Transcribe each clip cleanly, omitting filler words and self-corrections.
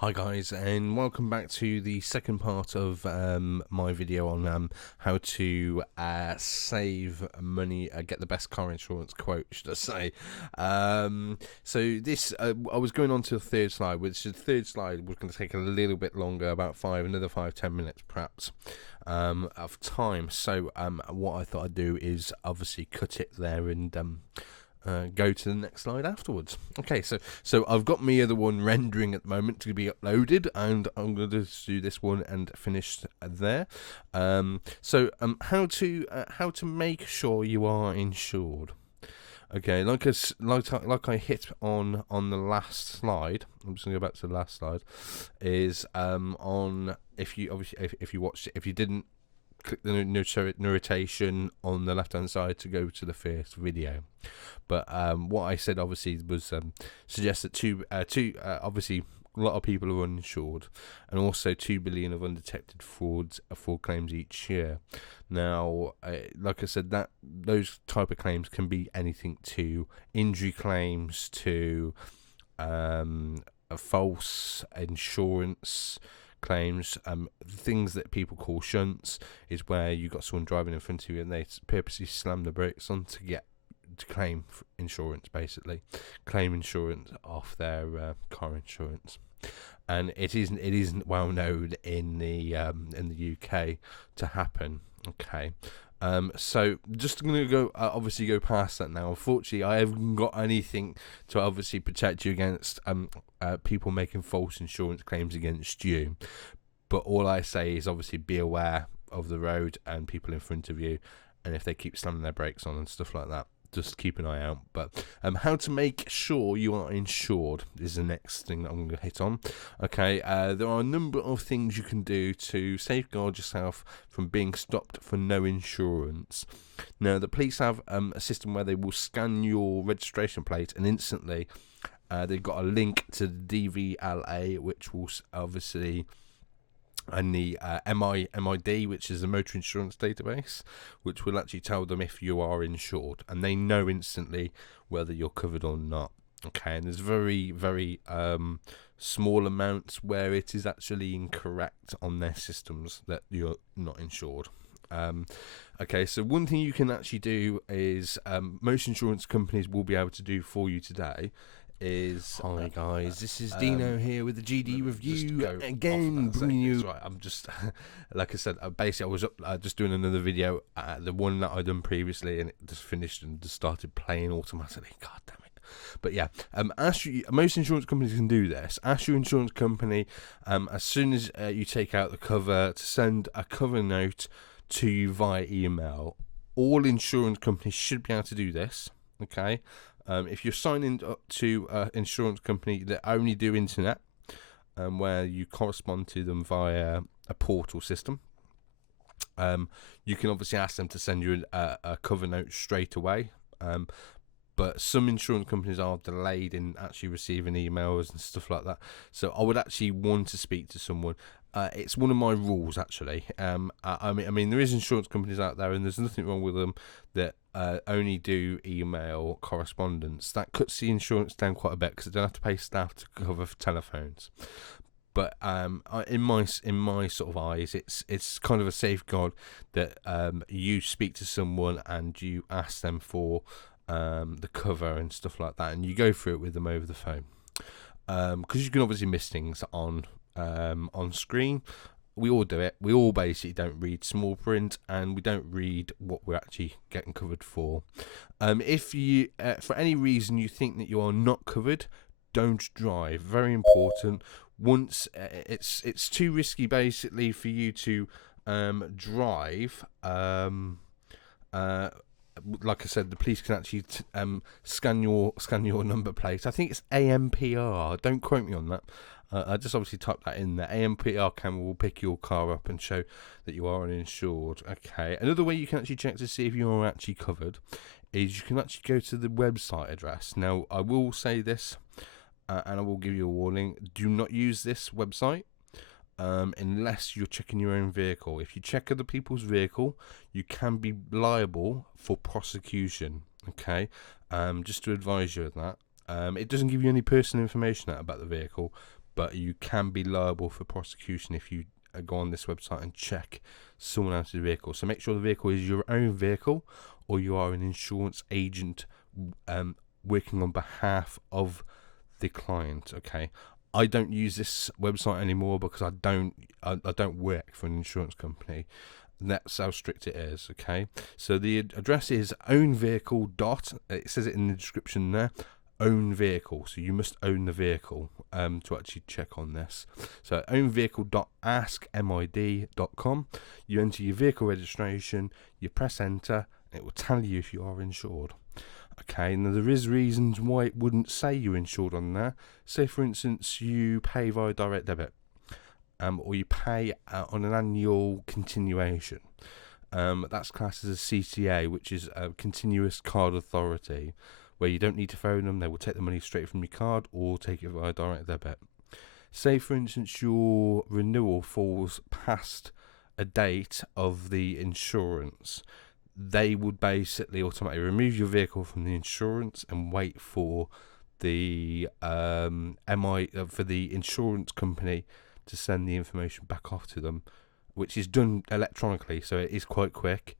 Hi guys, and welcome back to the second part of my video on how to save money, get the best car insurance quote, should I say. So this, I was going on to the third slide, which the third slide was going to take a little bit longer, about another 5-10 minutes perhaps of time. So what I thought I'd do is obviously cut it there and go to the next slide afterwards. Okay, so I've got my other one rendering at the moment to be uploaded, and I'm going to do this one and finish there. So how to make sure you are insured. Okay, like I hit on the last slide. I'm just going to go back to the last slide. Is on if you watched it, if you didn't, click the notation on the left hand side to go to the first video. But what I said obviously was suggest that obviously a lot of people are uninsured, and also 2 billion of undetected fraud claims each year. Now, like I said, that those type of claims can be anything to injury claims to a false insurance claims. Things that people call shunts is where you got someone driving in front of you and they purposely slam the brakes on to claim insurance, basically claim insurance off their car insurance. And it isn't well known in the UK to happen. Okay, so just going to go obviously go past that now. Unfortunately, I haven't got anything to obviously protect you against people making false insurance claims against you. But all I say is obviously be aware of the road and people in front of you, and if they keep slamming their brakes on and stuff like that, just keep an eye out. But how to make sure you are insured is the next thing that I'm going to hit on. Okay, there are a number of things you can do to safeguard yourself from being stopped for no insurance. Now, the police have a system where they will scan your registration plate, and instantly they've got a link to the DVLA, which will obviously, and the MID, which is the motor insurance database, which will actually tell them if you are insured, and they know instantly whether you're covered or not. Okay, and there's very, very small amounts where it is actually incorrect on their systems that you're not insured. Okay, so one thing you can actually do is most insurance companies will be able to do for you today is hi guys, this is Dino here with the GD review again, bringing you. Right, I'm just like I said, basically I was up just doing another video, the one that I done previously, and it just finished and just started playing automatically. God damn it! But yeah, most insurance companies can do this. Ask your insurance company as soon as you take out the cover to send a cover note to you via email. All insurance companies should be able to do this. Okay. If you're signing up to an insurance company that only do internet, where you correspond to them via a portal system, you can obviously ask them to send you a cover note straight away. But some insurance companies are delayed in actually receiving emails and stuff like that. So I would actually want to speak to someone. It's one of my rules, actually. I mean, there is insurance companies out there, and there's nothing wrong with them that only do email correspondence. That cuts the insurance down quite a bit because they don't have to pay staff to cover telephones. But in my sort of eyes, it's kind of a safeguard that you speak to someone and you ask them for the cover and stuff like that, and you go through it with them over the phone. Because you can obviously miss things on screen. We all do it. We all basically don't read small print, and we don't read what we're actually getting covered for. If you, for any reason, you think that you are not covered, don't drive. Very important. Once it's too risky, basically, for you to drive. Like I said, the police can actually scan your number plate. I think it's AMPR. Don't quote me on that. I just obviously typed that in there. AMPR camera will pick your car up and show that you are uninsured. Okay. Another way you can actually check to see if you are actually covered is you can actually go to the website address. Now, I will say this, and I will give you a warning. Do not use this website unless you're checking your own vehicle. If you check other people's vehicle, you can be liable for prosecution. Okay. Just to advise you of that. It doesn't give you any personal information out about the vehicle, but you can be liable for prosecution if you go on this website and check someone else's vehicle. So make sure the vehicle is your own vehicle, or you are an insurance agent working on behalf of the client. Okay, I don't use this website anymore because I don't work for an insurance company. That's how strict it is. Okay, so the address is own vehicle dot, it says it in the description there, own vehicle, so you must own the vehicle to actually check on this. So ownvehicle.askmid.com, you enter your vehicle registration, you press enter, and it will tell you if you are insured. Okay, now there is reasons why it wouldn't say you're insured on there. Say for instance you pay via direct debit, or you pay on an annual continuation. That's classed as a CCA, which is a continuous card authority, where you don't need to phone them. They will take the money straight from your card or take it via direct debit. Say for instance your renewal falls past a date of the insurance, they would basically automatically remove your vehicle from the insurance and wait for the for the insurance company to send the information back off to them, which is done electronically, so it is quite quick.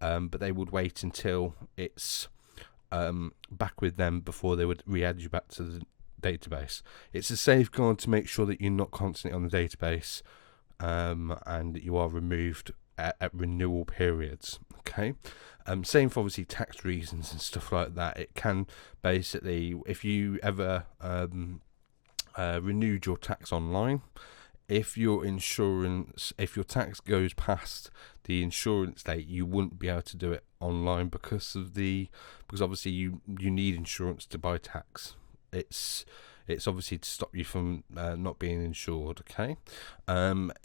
But they would wait until it's back with them before they would re-add you back to the database. It's a safeguard to make sure that you're not constantly on the database, and that you are removed at renewal periods. Okay, same for obviously tax reasons and stuff like that. It can basically, if you ever renewed your tax online, if your tax goes past the insurance date, you wouldn't be able to do it online because obviously you need insurance to buy tax. It's obviously to stop you from not being insured. Okay,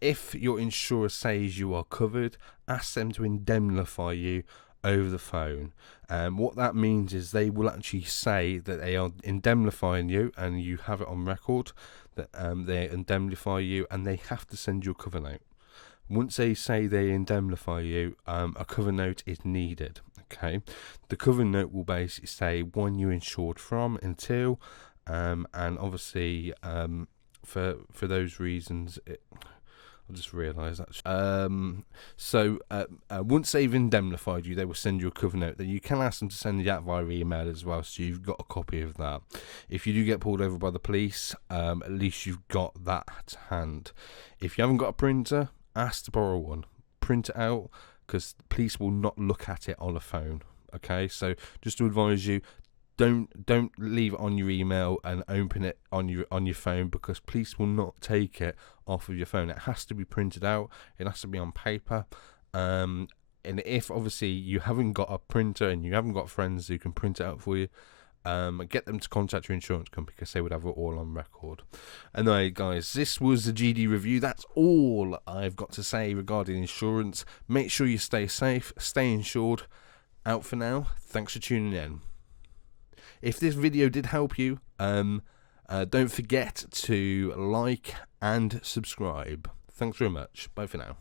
if your insurer says you are covered, ask them to indemnify you over the phone. What that means is they will actually say that they are indemnifying you, and you have it on record that they indemnify you, and they have to send you a cover note. Once they say they indemnify you, a cover note is needed. Okay, the cover note will basically say when you're insured from, until, and obviously for those reasons, I just realised that. Once they've indemnified you, they will send you a cover note. Then you can ask them to send you that via email as well, so you've got a copy of that. If you do get pulled over by the police, at least you've got that to hand. If you haven't got a printer, ask to borrow one. Print it out, because the police will not look at it on a phone. Okay, so just to advise you, don't leave it on your email and open it on your phone, because police will not take it off of your phone. It has to be printed out. It has to be on paper. And if obviously you haven't got a printer and you haven't got friends who can print it out for you, get them to contact your insurance company, because they would have it all on record. Anyway, guys, this was the GD review. That's all I've got to say regarding insurance. Make sure you stay safe, stay insured. Out for now. Thanks for tuning in. If this video did help you, don't forget to like and subscribe. Thanks very much. Bye for now.